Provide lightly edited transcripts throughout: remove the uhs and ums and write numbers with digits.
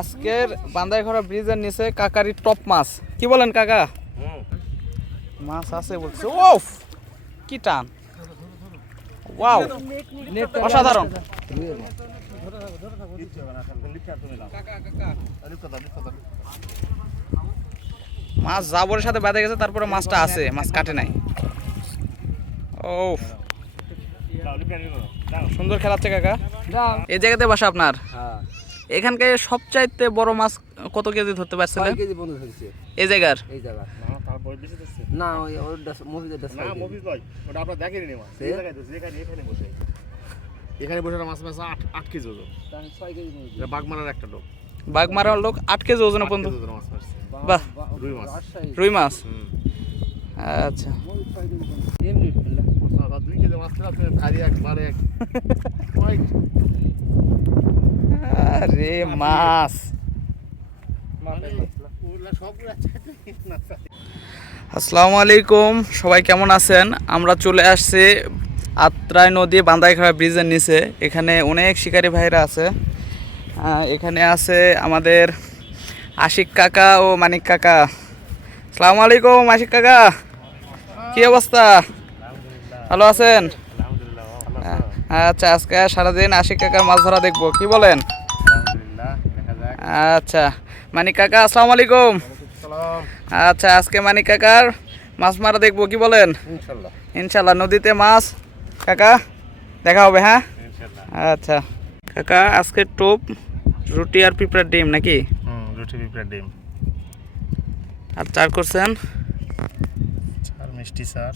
আজকের বান্দাইঘরা ব্রিজের নিচে কাকারি টপ মাছ। কি বলেন কাকা? মাছ আছে বলছে। ওফ কি টান! ওয়াও, অসাধারণ। মাছ জাবরের সাথে বেঁধে গেছে, তারপরে মাছটা আছে, মাছ কাটে নাই। ওফ, সুন্দর খেলাচ্ছে কাকা। এই জায়গাতে বাসা আপনার? এখানকার সবচাইতে বড় মাছ কত কেজি ধরতে পারছিলেন? এই জায়গার না ওটা মফিজেরটা না মফিজ ভাই ওটা আপনারা দেখেননি মাছ এই জায়গায় তো যেখানে এখানে বসে মাছ 8 কেজি ওজন, তাহলে 6 কেজি এটা বাগমারার একটা লোক, বাগমারার লোক 8 কেজি ওজনের পর্যন্ত মাছ মারছে। বাহ, রুই মাছ। আচ্ছা, এমনি ফেললা 2 কেজি মাছ ছিল, আপনি ভারী একবারে এক আরে মাছ। আসসালামু আলাইকুম, সবাই কেমন আছেন? আমরা চলে আসছি আত্রাই নদী বান্দাইঘরা ব্রিজের নিচে। এখানে অনেক শিকারী ভাইরা আছে। এখানে আছে আমাদের আশিক কাকা ও মানিক কাকা। আসসালামু আলাইকুম আশিক কাকা, কি অবস্থা? ভালো আছেন? আচ্ছা, আজকে সারাদিন আশিক কাকার মাছ ধরা দেখবো, কি বলেন? আচ্ছা মানিক কাকা, আসসালামু আলাইকুম। আচ্ছা, আজকে মানিক কাকার মাছ মারা দেখবো, কি বলেন? ইনশাল্লাহ নদীতে মাছ কাকা দেখা হবে। হ্যাঁ আচ্ছা কাকা, আজকে টোপ রুটি আর পিঁপড়ার ডিম নাকি? রুটি পিঁপড়ার ডিম আর চার করছেন? চার মিষ্টি চার,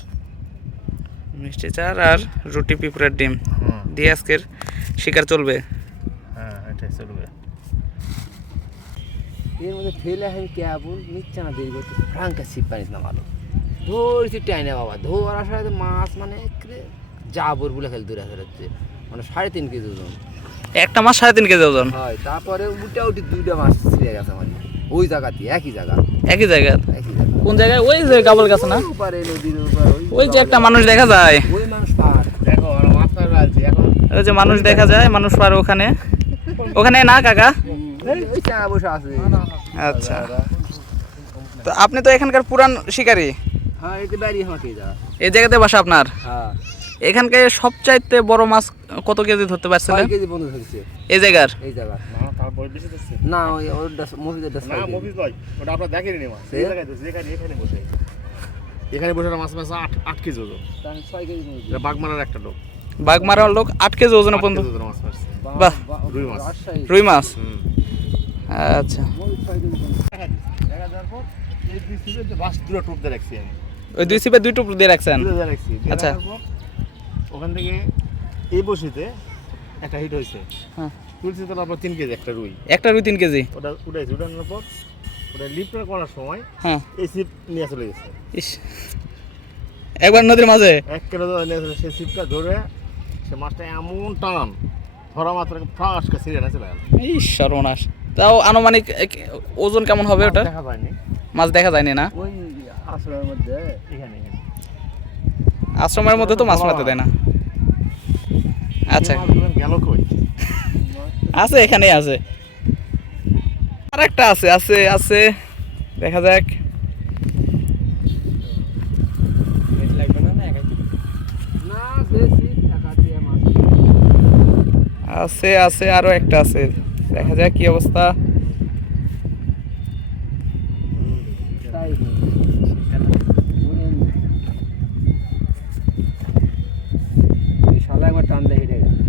মিষ্টি চার আর রুটি পিঁপড়ার ডিম দিয়ে আজকের শিকার চলবে। হ্যাঁ এটাই চলবে। এর মধ্যে ফেলে আমি কেবল নিচ্ছে না, দেরি করতে ফ্রাঙ্কা ছিপ পানিস না ভালো ধরছি টাইনে বাবা। ধরার সাথে মাছ মানে জাবর বলে খেলে দূরে ফেরাচ্ছে, মানে 3.5 কেজি ওজন একটা মাছ 3.5 কেজি ওজন হয়। তারপরে উঠে 2টা মাছ ছিঁড়ে গেছে মানে ওই জায়গাতে, একই জায়গা। কোন জায়গায়? ওই যে গাবল গাছে না, ওপারে নদীর ওপার ওই যে একটা মানুষ দেখা যায়, ওই মানুষ পার দেখো আর মাছ মারবে আলছি এখন। ওই যে মানুষ দেখা যায়, মানুষ পার ওখানে ওখানে না কাকা? ওই চা বসে আছে। আচ্ছা, তো আপনি তো এখানকার পুরান শিকারী। হ্যাঁ এতে বাড়ি আমাকে যা এই জায়গাতে বাসা আপনার? হ্যাঁ। এখানকার সবচাইতে বড় মাছ কত কেজি ধরতে 6 পারছিলেন কেজি বন্ধ ধরছে এই জায়গার? এই জায়গা না তারপর বেশি দিচ্ছে না ওটা মফিজেরটা না মফিজ ভাই ওটা আপনারা দেখেননি মাছ এই জায়গায় তো যেখানে এখানে বসে মাছ 8 কেজি ওজন, তাহলে 6 কেজি এটা বাগমারার একটা লোক, বাগমারার লোক 8 কেজি ওজনের পর্যন্ত মাছ মারছে। বাহ, রুই মাছ রুই মাছ। আচ্ছা, দেখা যাওয়ার পর এই পিসিতে যে বাস দুটো টোপ দিয়ে রাখছি আমি, ওই দুই সিপে 2 টোপ দিয়ে রাখছেন? দুটো দিয়ে রাখছি। আচ্ছা, ওখান থেকে এই বসিতে একটা হিট হয়েছে। হ্যাঁ, তুলছি তো তারপর 3 কেজি একটা রুই, একটা রুই 3 কেজি। ওটা উঠাইছি, উঠানোর পর ওটা লিফ্টার করার সময় হ্যাঁ, এই সিপ নিয়ে চলে গেছে। ইস, একবার নদীর মাঝে 1 কিলো নিয়ে চলে, সেই সিপটা ধরে সে মাছটা এমন টান ধরা মাত্র ফ্রাস কা ছিঁড়ে না চলে গেল। ইস সর্বনাশ। তাও আনুমানিক ওজন কেমন হবে ওটা? দেখা যায়নি, মাছ দেখা যায়নি না? ওই আসলের মধ্যে এখানে আশ্রমের মধ্যে তো মাছ মারতে দেয় না। আচ্ছা, গেল কই? আছে, এখানেই আছে, আর একটা আছে আছে আছে, দেখা যাক। না বেশি টাকা দিয়ে মাছ আছে আছে, আরো একটা আছে, দেখা যাক কি অবস্থা। তাই শালা একবার টান দেয় হেঁটে গেছে।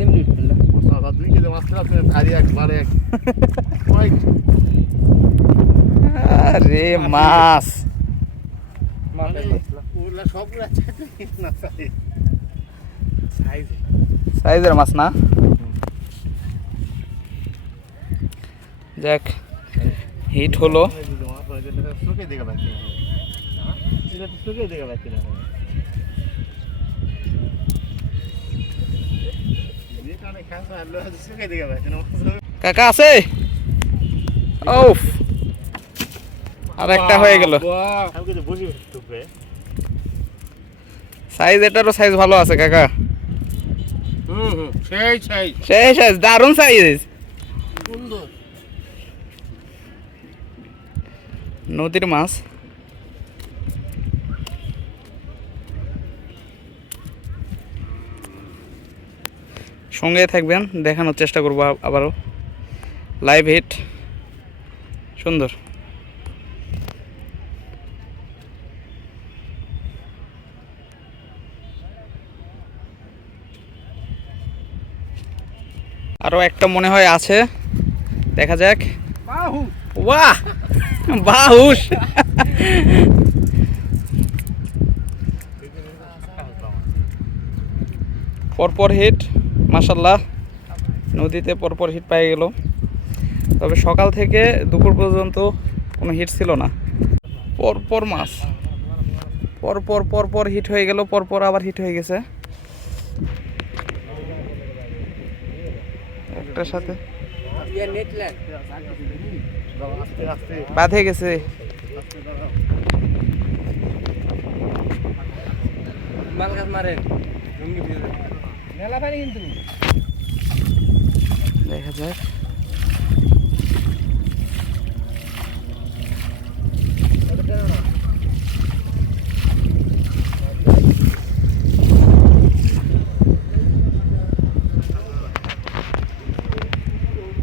এমনি ফেললা 2 কেজি মাছ ছিল, আপনি ভারী একবারে এক আরে মাছ, সাইজের মাছ না? যাক, হিট হলো। কাকা আছে? ওফ, আর একটা হয়ে গেল। সাইজ, এটারও সাইজ ভালো আছে কাকা। সেই সেই সেই সাইজ, দারুণ সাইজ। সুন্দর। নদীর মাছ। সঙ্গে থাকবেন, দেখানোর চেষ্টা করবো আবারও। লাইভ হিট, সুন্দর। আরো একটা মনে হয় আছে, দেখা যাক। বাহ, বাহুস। পরপর হিট, মাশাল্লাহ। নদীতে পরপর হিট পেয়ে গেল, তবে সকাল থেকে দুপুর পর্যন্ত কোনো হিট ছিল না। পরপর মাছ, পরপর পরপর হিট হয়ে গেল, পরপর আবার হিট হয়ে গেছে একটার সাথে। বাঁধে গেছে। দেখা যাক।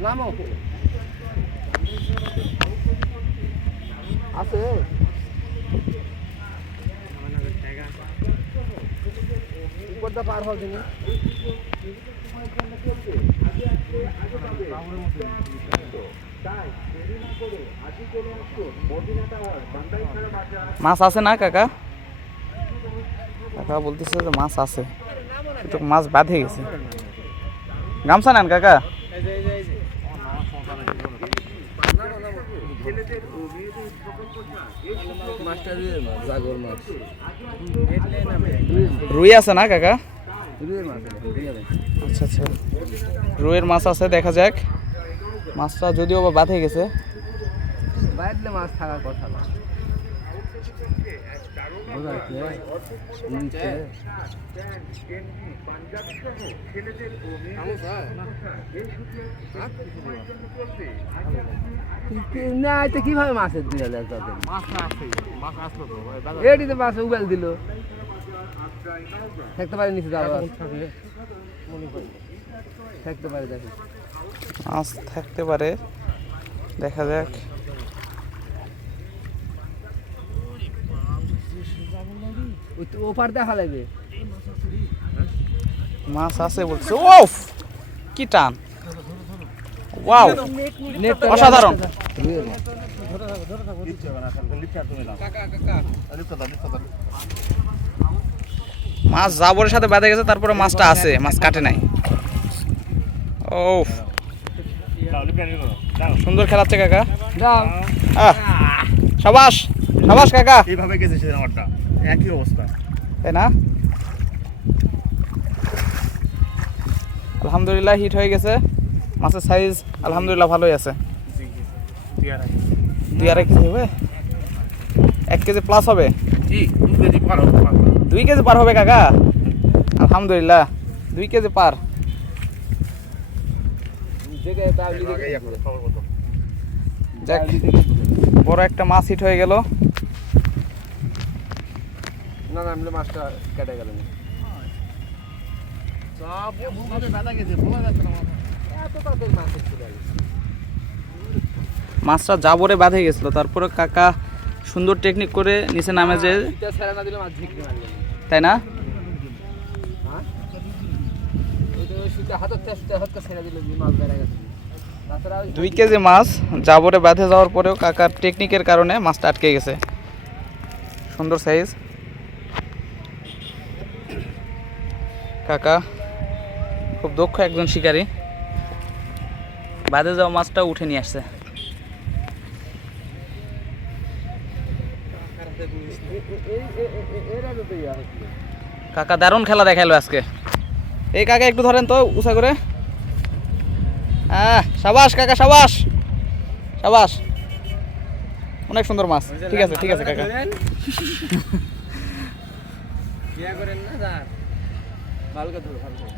নামো আছে উপরটা পার হও তুমি। মাছ আছে না কাকা? কাকা বলতেছে যে মাছ আছে, কিন্তু মাছ বাঁধে গেছে। গামছা নেন কাকা। রুই আছে না কাকা? আচ্ছা আচ্ছা, রুইয়ের মাছ আছে, দেখা যাক। মাছটা যদিও বা বাঁধে গেছে। বাইরে মাছ থাকার কথা না। না এটা কিভাবে মাছের দিল এটিতে মাছ উগাল দিল, থাকতে পারে নিচে থাকতে পারে। দেখি মাছ থাকতে পারে, দেখা যাক। ওপার দেখা লাগবে। মাছ আছে বলছে। ওফ, কি টান! ওয়াও, অসাধারণ। মাছ জাবরের সাথে বেঁধে গেছে, তারপরে মাছটা আছে, মাছ কাটে নাই। ওফ, সুন্দর খেলাচ্ছে কাকা। আহ, সাবাস সাবাস কাকা। এইভাবে গেছে সেদিন আমারটা, একই অবস্থা, তাই না? আলহামদুলিল্লাহ হিট হয়ে গেছে। মাছের সাইজ আলহামদুলিল্লাহ ভালোই আছে। 2.5 কেজি হবে, 1 কেজি প্লাস হবে। 2 কেজি পার হবে কাকা, আলহামদুলিল্লাহ 2 কেজি পার। যাক, বড় একটা মাছ হিট হয়ে গেল। না না মাছটা কেটে গেল। মাছটা জাবরে বাঁধে গেছিল, তারপরে কাকা সুন্দর টেকনিক করে নিচে নামে যে, তাই না? 2 কেজি মাছ জাবরে বাঁধে যাওয়ার পরেও কাকার টেকনিকের কারণে মাছটা আটকে গেছে। সুন্দর সাইজ। কাকা খুব দক্ষ একজন শিকারী, বাঁধে যাওয়া মাছটা উঠে নিয়ে আসছে। কাকা দারুণ খেলা দেখাইলো আজকে। এই কাকা একটু ধরেন তো উঁচা করে। হ্যাঁ, সাবাস কাকা, সাবাস সাবাস, অনেক সুন্দর মাছ। ঠিক আছে ঠিক আছে কাকা।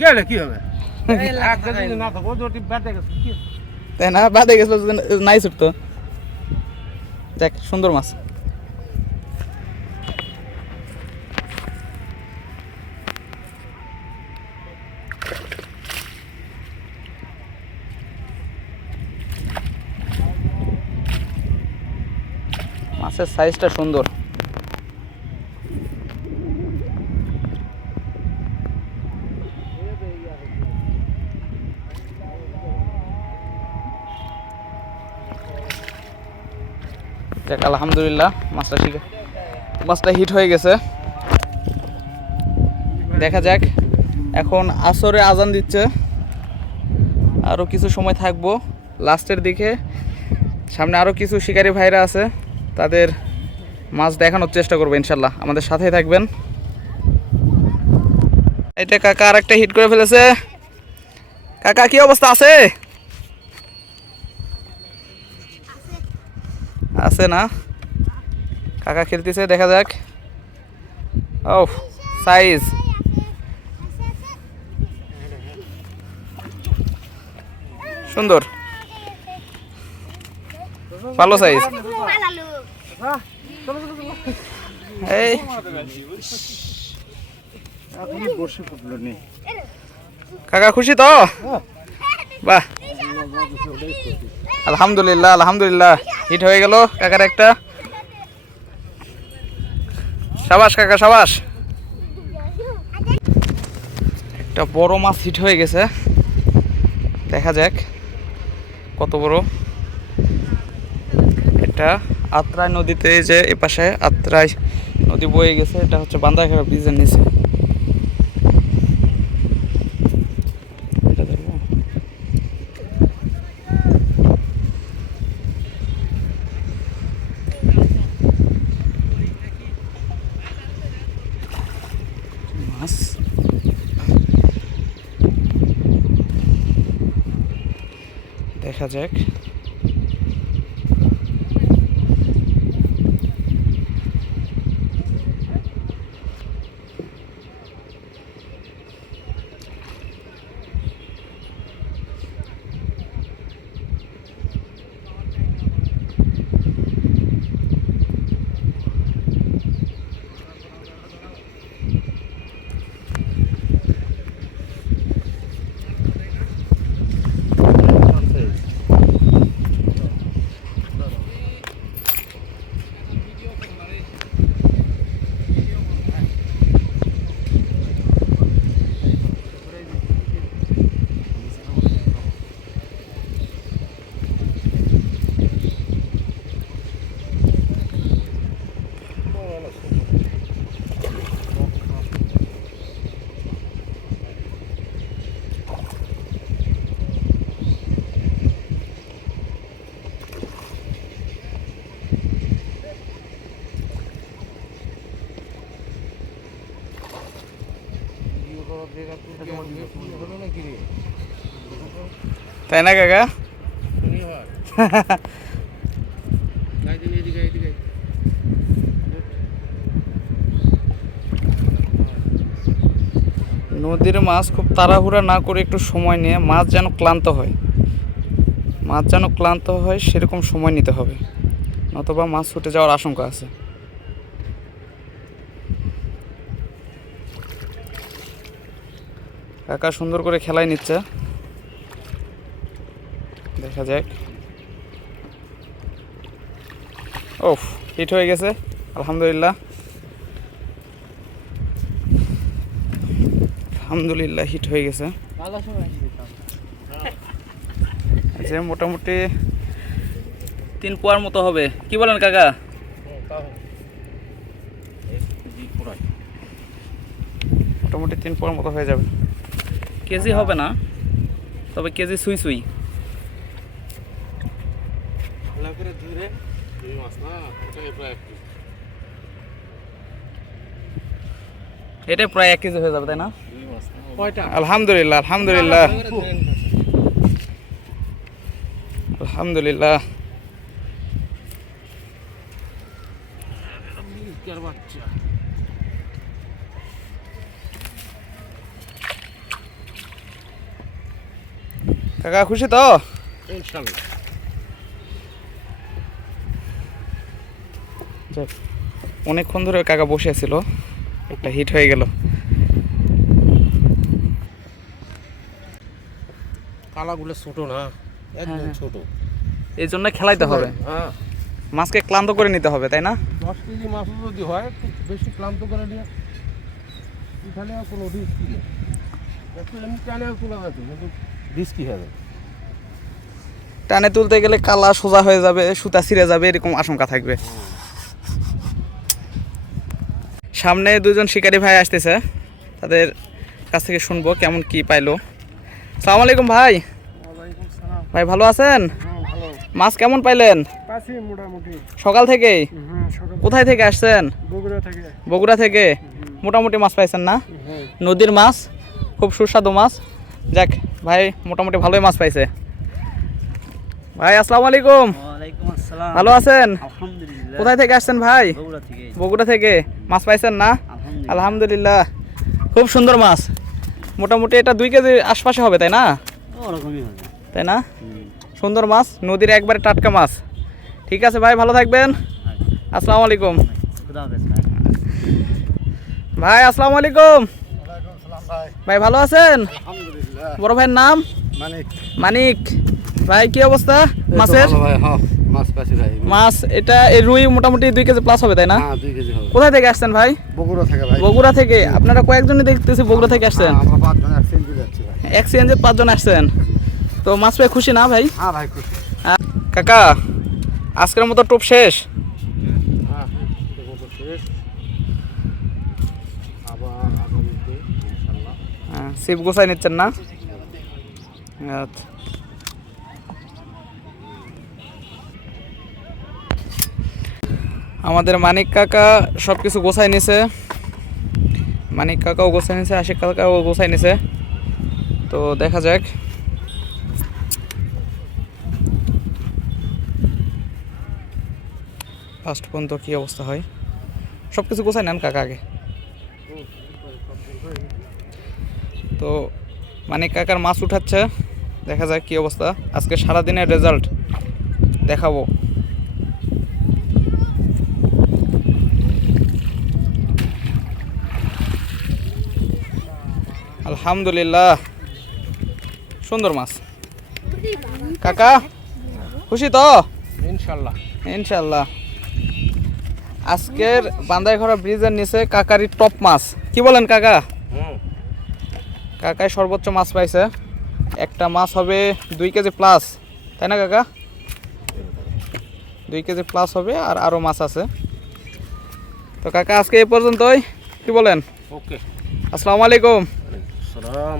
গেলে কি হবে না তো তাই না, বাদে গেছিল নাই ছুটতো। দেখ সুন্দর মাছ। মাছের সাইজটা সুন্দর। দেখ আলহামদুলিল্লাহ মাছটা হিট হয়ে গেছে। দেখা যাক, এখন আসরে আজান দিচ্ছে, আরও কিছু সময় থাকবো লাস্টের দিকে। সামনে আরও কিছু শিকারী ভাইরা আছে, তাদের মাছ দেখানোর চেষ্টা করবো ইনশাল্লাহ। আমাদের সাথেই থাকবেন। এটা কাকা আর একটা হিট করে ফেলেছে। কাকা কি অবস্থা আছে? আছে না? কাকা খেলতেছে, দেখা যাক। ও সাইজ সুন্দর, ভালো সাইজ। এই কাকা খুশি তো? বাহ, আলহামদুলিল্লাহ আলহামদুলিল্লাহ, হিট হয়ে গেল কাকার একটা। সাবাস কাকা সাবাস। একটা বড় মাছ হিট হয়ে গেছে, দেখা যাক কত বড়। এটা আত্রাই নদীতে, যে এপাশে আত্রাই নদী বয়ে গেছে, এটা হচ্ছে বান্দাইখাড়া ব্রিজের নিচে। মাছ দেখা যাক। তাই না কাকা? নদীর মাছ খুব তাড়াহুড়া না করে একটু সময় নিয়ে, মাছ যেন ক্লান্ত হয় সেরকম সময় নিতে হবে, নতুবা মাছ ছুটে যাওয়ার আশঙ্কা আছে। কাকা সুন্দর করে খেলায় নিচ্ছে, দেখা যাক। ওফ, হিট হয়ে গেছে আলহামদুলিল্লাহ আলহামদুলিল্লাহ, হিট হয়ে গেছে। যে মোটামুটি 3 পোয়ার মতো হবে, কি বলেন কাকা? মোটামুটি 3 পোয়ার মতো হয়ে যাবে। কেজি হবে না, তবে কেজি সুই সুই। এটা প্রায় 1 কেজি হয়ে যাবে, তাই না? আলহামদুলিল্লাহ আলহামদুলিল্লাহ আলহামদুলিল্লাহ। কাকা খুশি তো? ইনশাল্লাহ। যাক, অনেকক্ষণ ধরে কাকা বসে ছিল, একটা হিট হয়ে গেল। কালাগুলো ছোট না, একদম হ্যাঁ। ছোট। এই জন্য খেলাইতে হবে, হ্যাঁ, মাছকে ক্লান্ত করে নিতে হবে, তাই না? 10 কেজি মাছ যদি হয় একটু বেশি ক্লান্ত করে নিয়ে এখানে আর কোনো রিস্ক নেই। একটু এমনি টানে তোলা যাবে কিন্তু রিস্কি হবে। টানে তুলতে গেলে কালা সোজা হয়ে যাবে, সুতা ছিঁড়ে যাবে, এরকম আশঙ্কা থাকবে। সামনে দুজন শিকারী ভাই আসতেছে, তাদের কাছ থেকে শুনবো কেমন কি পাইলো। সালাম আলাইকুম ভাই। ভাই ভালো আছেন? মাছ কেমন পাইলেন মোটামুটি সকাল থেকেই? সকাল কোথায় থেকে আসছেন? বগুড়া থেকে। বগুড়া থেকে মোটামুটি মাছ পাইছেন না? নদীর মাছ, খুব সুস্বাদু মাছ। যাক ভাই, মোটামুটি ভালোই মাছ পাইছে। ভাই আসসালামু আলাইকুম। ওয়ালাইকুম আসসালাম। ভালো আছেন? আলহামদুলিল্লাহ। কোথায় থেকে আসছেন ভাই? বগুড়া থেকে। বগুড়া থেকে মাছ পাইছেন না? আলহামদুলিল্লাহ। আলহামদুলিল্লাহ, খুব সুন্দর মাছ। মোটামুটি এটা 2 কেজির আশপাশে হবে, তাই না? ওরকমই হবে। তাই না? সুন্দর মাছ, নদীর একবারে টাটকা মাছ। ঠিক আছে ভাই, ভালো থাকবেন। আসসালামু আলাইকুম। খুদা হাফেজ ভাই। ভাই আসসালামু আলাইকুম। ভাই ভালো আছেন? আলহামদুলিল্লাহ। বড় ভাইয়ের নাম? মানিক। মানিক। ভাই কি অবস্থা মাছের? ভাই, হ্যাঁ মাছ পাইছি ভাই। মাছ এটা এই রুই মোটামুটি 2 কেজি প্লাস হবে, তাই না? হ্যাঁ 2 কেজি হবে। কোথায় থেকে আসছেন ভাই? বগুড়া থেকে ভাই। বগুড়া থেকে। আপনারা কয়েকজনই দেখতেছি বগুড়া থেকে আসছেন। আমরা 5 জন একসেন্ট যাচ্ছি ভাই। এক্সচেঞ্জে 5 জন আসছেন, তো মাছ পেয়ে খুশি না ভাই? হ্যাঁ ভাই খুশি। কাকা আজকের মতো টোপ শেষ? হ্যাঁ দেখো শেষ। আবার আগামীতে ইনশাআল্লাহ। সিপ গোছাই নিচ্ছেন না? আচ্ছা। আমাদের মানিক কাকা সব কিছু গোছাই নিছে, মানিক কাকাও গোছাই নিছে, আশিক কাকাও গোছাই নিছে। তো দেখা যাক ফার্স্ট পর্যন্ত কী অবস্থা হয়। সব কিছু গোছাই নেন কাকা আগে। তো মানিক কাকার মাছ উঠাচ্ছে, দেখা যাক কী অবস্থা। আজকে সারাদিনের রেজাল্ট দেখাবো। আলহামদুলিল্লাহ, সুন্দর মাছ। কাকা খুশি তো? ইনশাআল্লাহ। ইনশাল্লাহ। আজকের বান্দাইঘরা ব্রিজের নিচে কাকারি টপ মাছ। কি বলেন কাকা? কাকায় সর্বোচ্চ মাছ পাইছে। একটা মাছ হবে 2 কেজি প্লাস, তাই না কাকা? 2 কেজি প্লাস হবে, আর আরও মাছ আছে। তো কাকা আজকে এই পর্যন্তই, কি বলেন? ওকে। আসসালামু আলাইকুম। সালাম।